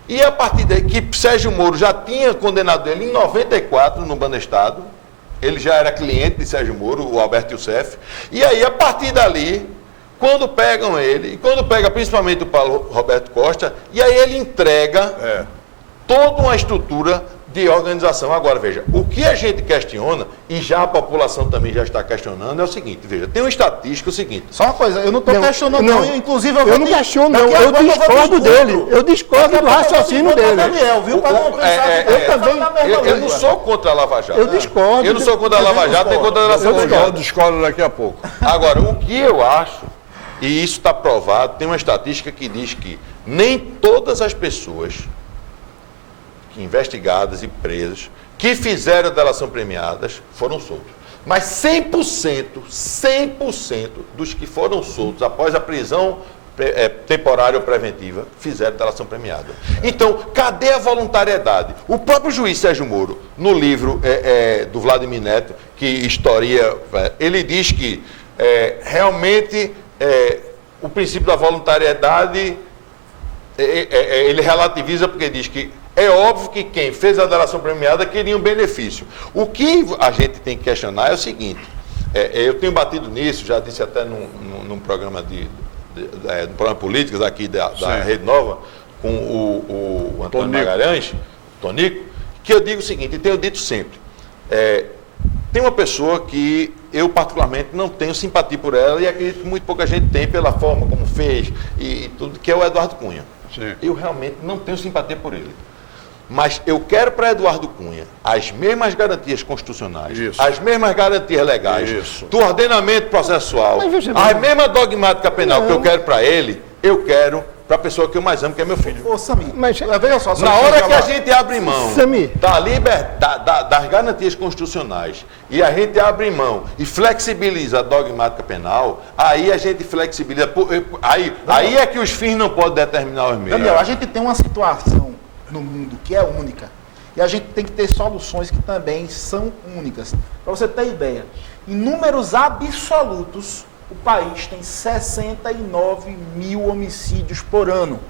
e a partir daí, que Sérgio Moro já tinha condenado ele em 94 no Banestado, ele já era cliente de Sérgio Moro, o Alberto Youssef, e aí a partir dali, quando pegam ele, e quando pega principalmente o Paulo Roberto Costa, e aí ele entrega toda uma estrutura de organização. Agora, veja, o que a gente questiona, e já a população também já está questionando, é o seguinte, veja, tem uma estatística, o seguinte... Só uma coisa, eu não estou questionando não, inclusive eu não questiono não, eu discordo dele, eu discordo do raciocínio dele. Daniel, viu? Para não pensar eu também, eu não sou contra a Lava Jato. Eu discordo. Eu não sou contra a Lava Jato, nem contra a delação premiada. Eu discordo daqui a pouco. Agora, o que eu acho, e isso está provado, tem uma estatística que diz que nem todas as pessoas investigadas e presas que fizeram a delação premiadas foram soltos. Mas 100% dos que foram soltos após a prisão temporária ou preventiva fizeram delação premiada. Então, cadê a voluntariedade? O próprio juiz Sérgio Moro, no livro do Vladimir Neto, que historia, ele diz que realmente o princípio da voluntariedade ele relativiza porque diz que é óbvio que quem fez a delação premiada queria um benefício. O que a gente tem que questionar é o seguinte, eu tenho batido nisso, já disse até num programa no programa Políticas aqui da Rede Nova, com o Antônio Magalhães, Tonico, que eu digo o seguinte, e tenho dito sempre, tem uma pessoa que eu particularmente não tenho simpatia por ela e acredito que muito pouca gente tem pela forma como fez e tudo, que é o Eduardo Cunha. Sim. Eu realmente não tenho simpatia por ele. Mas eu quero para Eduardo Cunha as mesmas garantias constitucionais, Isso. as mesmas garantias legais, Isso. do ordenamento processual, Mas veja a bem. mesma dogmática penal que eu Não. quero para ele, eu quero para a pessoa que eu mais amo, que é meu filho. Ô, Samir, Mas- veja só. Na hora que a gente abre mão Samir. das garantias constitucionais e a gente abre mão e flexibiliza a dogmática penal, aí a gente flexibiliza. Aí é que os fins não podem determinar os meios. Daniel, a gente tem uma situação no mundo que é única e a gente tem que ter soluções que também são únicas. Para você ter ideia, em números absolutos, o país tem 69 mil homicídios por ano,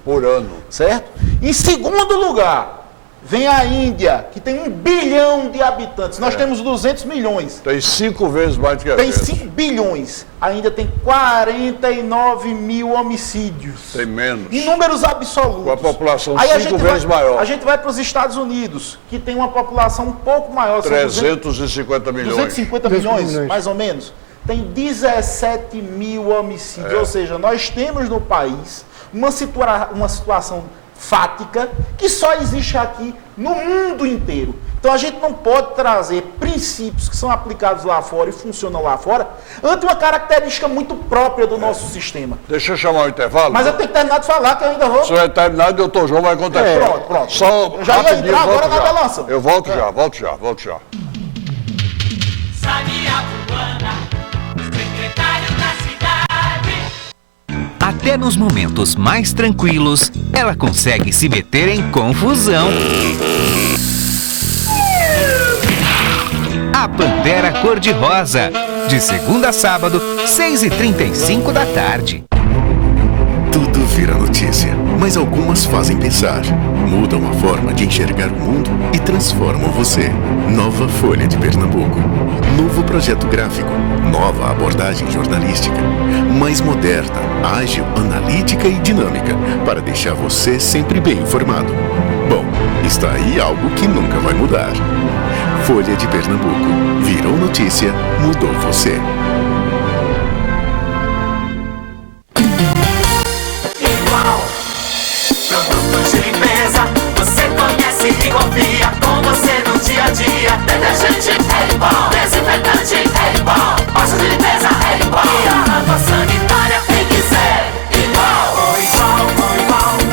certo? Em segundo lugar, vem a Índia, que tem 1 bilhão de habitantes. Nós temos 200 milhões. Tem 5 vezes mais do que a Tem gente. 5 bilhões. A Índia tem 49 mil homicídios. Tem menos. Em números absolutos. Com a população Aí a 5 gente vezes maior. A gente vai para os Estados Unidos, que tem uma população um pouco maior. são 350 milhões. 250 milhões, mais ou menos. Tem 17 mil homicídios. Ou seja, nós temos no país uma situação fática que só existe aqui no mundo inteiro. Então a gente não pode trazer princípios que são aplicados lá fora e funcionam lá fora ante uma característica muito própria do nosso sistema. Deixa eu chamar o intervalo. Mas eu tenho que terminar de falar que eu ainda vou... Se vai terminar, o doutor João vai contestar. Pronto. Só Eu já ia rapidinho, entrar eu volto agora na já. balança. Eu volto já. Sania Urbana, secretário da cidade. Até nos momentos mais tranquilos, ela consegue se meter em confusão. A Pantera Cor-de-Rosa, de segunda a sábado, 6h35 da tarde. Tudo vira notícia, mas algumas fazem pensar. Mudam a forma de enxergar o mundo e transformam você. Nova Folha de Pernambuco. Novo projeto gráfico. Nova abordagem jornalística. Mais moderna, ágil, analítica e dinâmica, para deixar você sempre bem informado. Bom, está aí algo que nunca vai mudar. Folha de Pernambuco. Virou notícia, mudou você. Produtos de limpeza, você conhece e confia. Com você no dia a dia. Detergente é igual, desinfetante é igual, pasta de limpeza é igual. E a água sanitária tem que ser igual. Ou igual,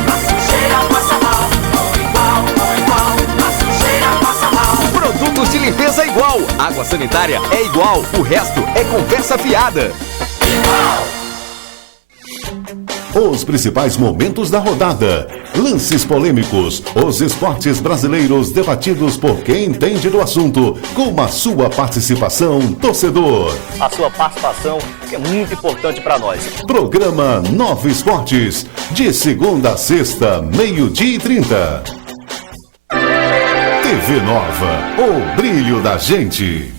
na sujeira passa mal. Ou igual, na sujeira passa mal. Produtos de limpeza igual, água sanitária é igual, o resto é conversa fiada. Os principais momentos da rodada, lances polêmicos, os esportes brasileiros debatidos por quem entende do assunto, com a sua participação, torcedor. A sua participação é muito importante para nós. Programa Nova Esportes, de segunda a sexta, 12h30. TV Nova, o brilho da gente.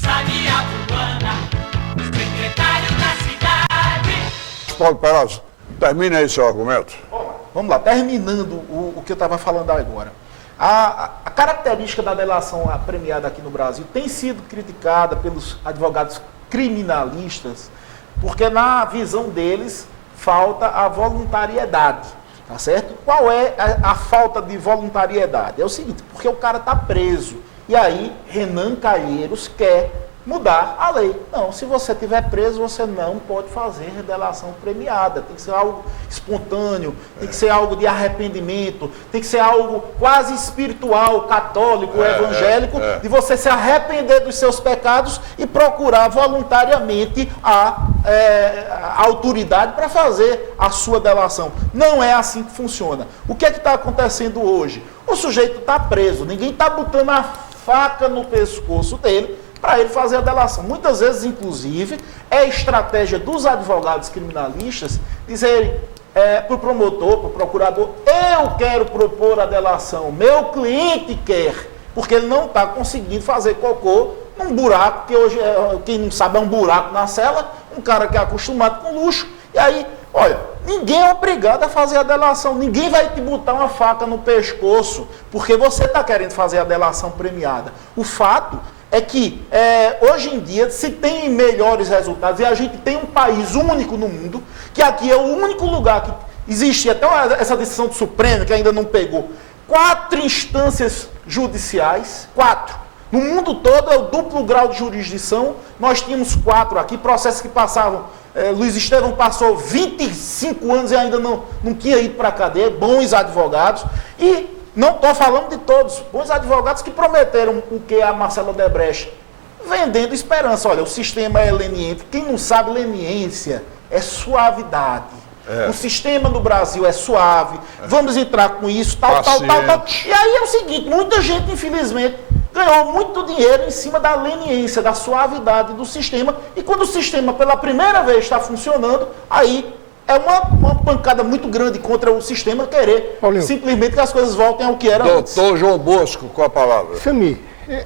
Sania Urbana, secretário da cidade. Paulo Perazzo, termina aí seu argumento. Vamos lá, terminando o que eu estava falando agora. A característica da delação premiada aqui no Brasil tem sido criticada pelos advogados criminalistas, porque na visão deles falta a voluntariedade, tá certo? Qual é a falta de voluntariedade? É o seguinte, porque o cara está preso, e aí Renan Calheiros quer mudar a lei. Não, se você estiver preso, você não pode fazer delação premiada. Tem que ser algo espontâneo, tem que ser algo de arrependimento, tem que ser algo quase espiritual, católico, evangélico, de você se arrepender dos seus pecados e procurar voluntariamente a autoridade para fazer a sua delação. Não é assim que funciona. O que é que está acontecendo hoje? O sujeito está preso, ninguém está botando a faca no pescoço dele para ele fazer a delação. Muitas vezes, inclusive, é estratégia dos advogados criminalistas dizerem para o promotor, para o procurador, eu quero propor a delação, meu cliente quer, porque ele não está conseguindo fazer cocô num buraco, que hoje, quem não sabe, é um buraco na cela, um cara que é acostumado com luxo, e aí, olha, Ninguém é obrigado a fazer a delação. Ninguém vai te botar uma faca no pescoço porque você está querendo fazer a delação premiada. O fato é que hoje em dia se tem melhores resultados e a gente tem um país único no mundo, que aqui é o único lugar que existe até essa decisão do Supremo, que ainda não pegou, 4 instâncias judiciais, 4. No mundo todo é o duplo grau de jurisdição, nós tínhamos 4 aqui, processos que passavam, Luiz Estevão passou 25 anos e ainda não tinha ido para a cadeia, bons advogados, e não estou falando de todos, bons advogados que prometeram o que a Marcela Odebrecht, vendendo esperança. Olha, o sistema é leniente, quem não sabe, leniência é suavidade. O sistema no Brasil é suave, vamos entrar com isso, tal. E aí é o seguinte, muita gente, infelizmente, ganhou muito dinheiro em cima da leniência, da suavidade do sistema, e quando o sistema pela primeira vez está funcionando, aí é uma pancada muito grande contra o sistema querer simplesmente que as coisas voltem ao que era antes. Doutor João Bosco, com a palavra. Samir,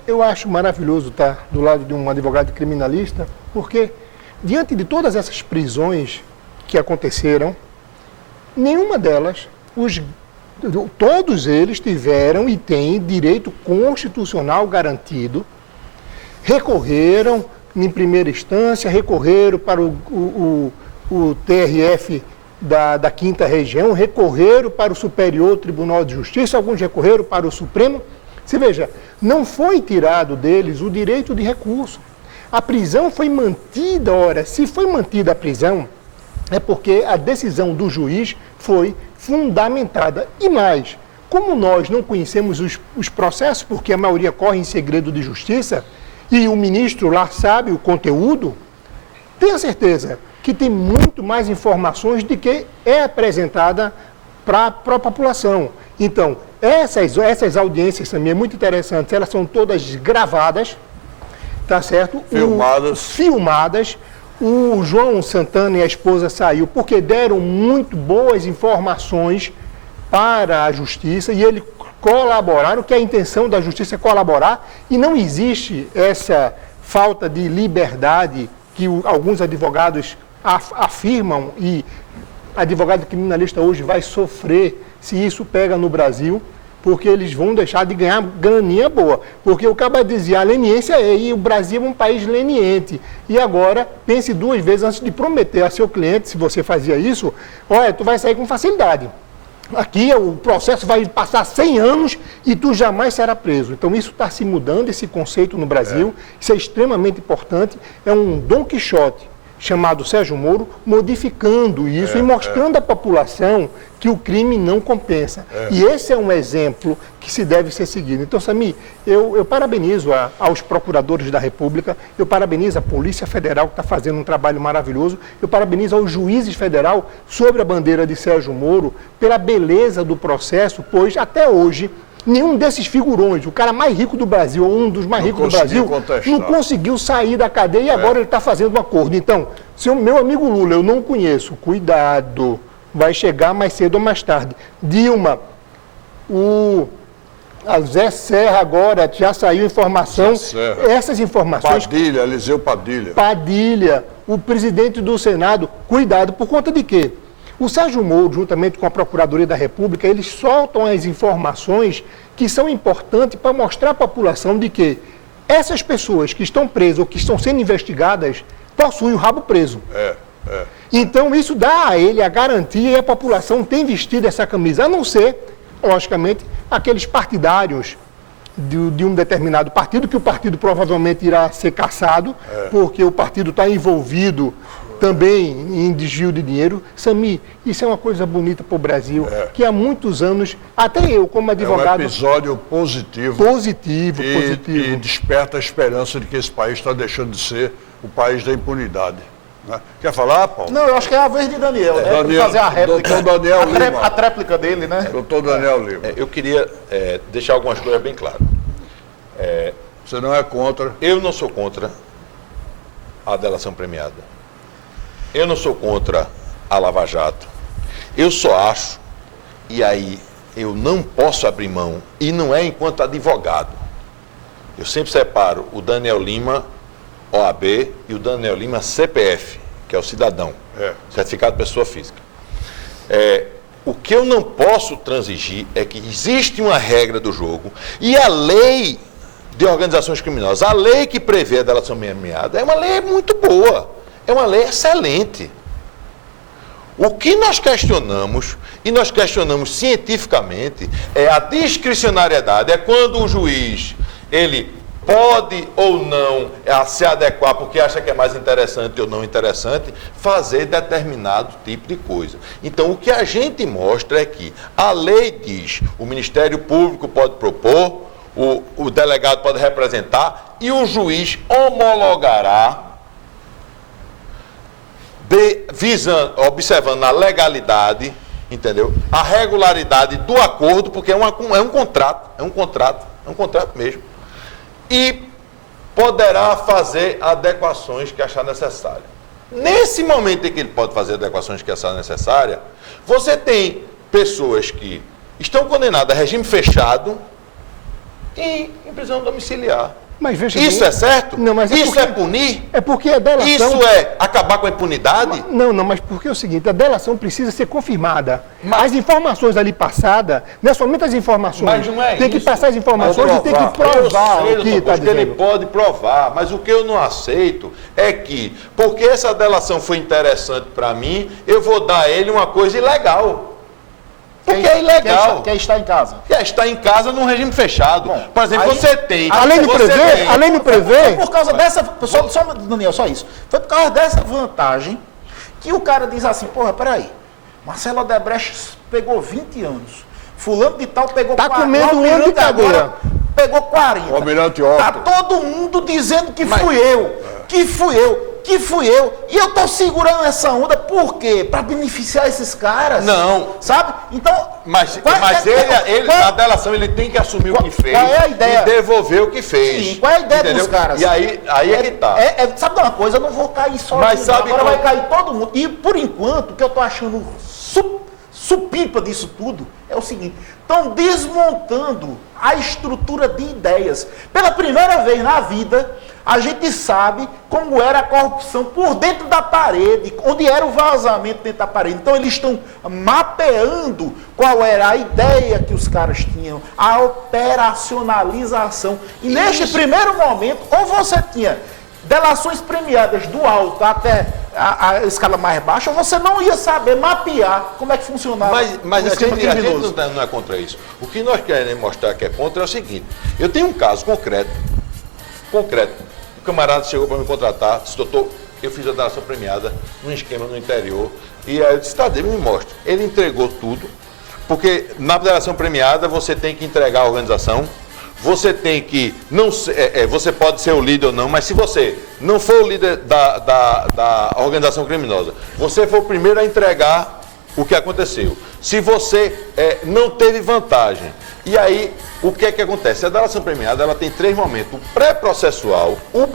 eu acho maravilhoso estar do lado de um advogado criminalista, porque diante de todas essas prisões que aconteceram, nenhuma delas, todos eles tiveram e têm direito constitucional garantido, recorreram em primeira instância, recorreram para o TRF da 5ª Região, recorreram para o Superior Tribunal de Justiça, alguns recorreram para o Supremo. Você veja, não foi tirado deles o direito de recurso. A prisão foi mantida, ora, se foi mantida a prisão, é porque a decisão do juiz foi fundamentada. E mais, como nós não conhecemos os processos, porque a maioria corre em segredo de justiça, e o ministro lá sabe o conteúdo, tenha certeza que tem muito mais informações de que é apresentada para a população. Então, essas audiências também é muito interessantes, elas são todas gravadas, tá certo? Filmadas. O João Santana e a esposa saiu porque deram muito boas informações para a justiça e eles colaboraram, que a intenção da justiça é colaborar, e não existe essa falta de liberdade que alguns advogados afirmam, e advogado criminalista hoje vai sofrer se isso pega no Brasil, porque eles vão deixar de ganhar graninha boa. Porque o cara dizia, a leniência e o Brasil é um país leniente. E agora, pense 2 vezes antes de prometer a seu cliente, se você fazia isso, olha, tu vai sair com facilidade. Aqui o processo vai passar 100 anos e tu jamais será preso. Então isso está se mudando, esse conceito no Brasil, isso é extremamente importante, é um Dom Quixote chamado Sérgio Moro, modificando isso e mostrando à população que o crime não compensa. E esse é um exemplo que se deve ser seguido. Então, Samir, eu parabenizo aos procuradores da República, eu parabenizo a Polícia Federal, que está fazendo um trabalho maravilhoso, eu parabenizo aos juízes federais sobre a bandeira de Sérgio Moro, pela beleza do processo, pois até hoje nenhum desses figurões, o cara mais rico do Brasil, ou um dos mais ricos do Brasil, não conseguiu sair da cadeia e agora ele está fazendo um acordo. Então, se o meu amigo Lula eu não conheço, cuidado, vai chegar mais cedo ou mais tarde. Dilma, a Zé Serra agora, já saiu informação, essas informações... Padilha, Eliseu Padilha. Padilha, o presidente do Senado, cuidado, por conta de quê? O Sérgio Moro, juntamente com a Procuradoria da República, eles soltam as informações que são importantes para mostrar à população de que essas pessoas que estão presas ou que estão sendo investigadas possuem o rabo preso. Então, isso dá a ele a garantia e a população tem vestido essa camisa, a não ser, logicamente, aqueles partidários de um determinado partido, que o partido provavelmente irá ser cassado, porque o partido está envolvido também em desvio de dinheiro. Samir, isso é uma coisa bonita para o Brasil, que há muitos anos, até eu como advogado... É um episódio positivo. Positivo. E desperta a esperança de que esse país está deixando de ser o país da impunidade. Né? Quer falar, Paulo? Não, eu acho que é a vez de Daniel, Daniel, fazer a réplica. Doutor Daniel Lima. A tréplica dele, né? Doutor Daniel Lima. Eu queria deixar algumas coisas bem claras. Você não é contra? Eu não sou contra a delação premiada. Eu não sou contra a Lava Jato. Eu só acho, e aí eu não posso abrir mão, e não é enquanto advogado. Eu sempre separo o Daniel Lima, OAB, e o Daniel Lima, CPF, que é o cidadão, certificado de pessoa física. O que eu não posso transigir é que existe uma regra do jogo e a lei de organizações criminosas, a lei que prevê a delação premiada, é uma lei muito boa, é uma lei excelente. O que nós questionamos, e nós questionamos cientificamente, é a discricionariedade, é quando o juiz, ele pode ou não se adequar, porque acha que é mais interessante ou não interessante, fazer determinado tipo de coisa. Então, o que a gente mostra é que a lei diz, o Ministério Público pode propor, o delegado pode representar e o juiz homologará, observando a legalidade, entendeu? A regularidade do acordo, porque é um contrato mesmo. E poderá fazer adequações que achar necessárias. Nesse momento em que ele pode fazer adequações que achar necessárias, você tem pessoas que estão condenadas a regime fechado e em prisão domiciliar. Mas veja isso bem, é certo? Não, mas isso é punir? É porque a delação... Isso é acabar com a impunidade? Não, mas porque é o seguinte, a delação precisa ser confirmada. As informações ali passadas, não é somente as informações. Mas não é tem isso. que passar as informações e tem que provar o que está dizendo. Ele pode provar, mas o que eu não aceito é que, porque essa delação foi interessante para mim, eu vou dar a ele uma coisa ilegal. Porque é ilegal. Quer estar em casa. Quer estar em casa num regime fechado. Bom, por exemplo, você tem... Além de prever... Por causa dessa... Só, Daniel, só isso. Foi por causa dessa vantagem que o cara diz assim, porra, peraí, Marcelo Odebrecht pegou 20 anos, fulano de tal pegou 40. Tá comendo um ano de cadeia. Pegou 40. O Almirante Otto. Tá todo mundo dizendo que fui eu. E eu tô segurando essa onda, por quê? Pra beneficiar esses caras? Não. Sabe? Então... Mas ele na delação, ele tem que assumir o que fez. Qual é a ideia? E devolver o que fez. Sim, qual é a ideia dos caras? E aí é que tá. Sabe de uma coisa? Eu não vou cair só. Mas sabe agora vai cair todo mundo. E, por enquanto, o que eu tô achando supimpa disso tudo é o seguinte. Estão desmontando a estrutura de ideias. Pela primeira vez na vida, a gente sabe como era a corrupção por dentro da parede, onde era o vazamento dentro da parede. Então, eles estão mapeando qual era a ideia que os caras tinham, a operacionalização. E neste primeiro momento, ou você tinha delações premiadas do alto até a escala mais baixa, você não ia saber mapear como é que funcionava mas o esquema a gente criminoso. não é contra isso. O que nós queremos mostrar que é contra é o seguinte. Eu tenho um caso concreto. O camarada chegou para me contratar, disse, doutor, eu fiz a delação premiada num esquema no interior. E aí eu disse, tá, me mostra. Ele entregou tudo, porque na delação premiada você tem que entregar a organização, você tem que, você pode ser o líder ou não, mas se você não for o líder da organização criminosa, você foi o primeiro a entregar o que aconteceu. Se você não teve vantagem, e aí o que é que acontece? A delação premiada, ela tem 3 momentos: o pré-processual, o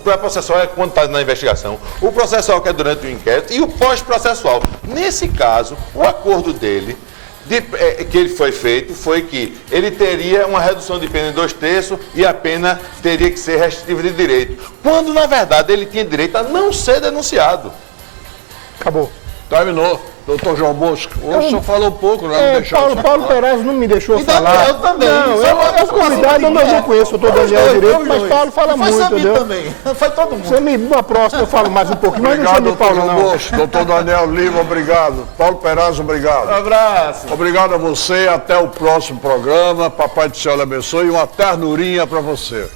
pré-processual é quando está na investigação, o processual que é durante o inquérito e o pós-processual. Nesse caso, o acordo dele, que ele foi feito, foi que ele teria uma redução de pena em 2/3 e a pena teria que ser restritiva de direito, quando na verdade ele tinha direito a não ser denunciado. Acabou. Terminou. Doutor João Bosco, hoje o senhor falou um pouco, não me deixou Paulo Peraz não me deixou falar. Eu também. Não, eu convidado, eu não conheço o doutor Daniel direito, mas Paulo fala muito, entendeu? Também. Foi todo mundo. Uma próxima eu falo mais um pouquinho, mas não chame Obrigado, Paulo, doutor não. João Bosco. Doutor Daniel Lima, obrigado. Paulo Peraz, obrigado. Um abraço. Obrigado a você, até o próximo programa. Papai do Céu lhe abençoe e uma ternurinha para você.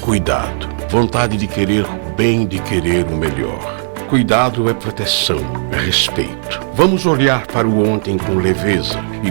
Cuidado, vontade de querer o bem, de querer o melhor. Cuidado é proteção, é respeito. Vamos olhar para o ontem com leveza e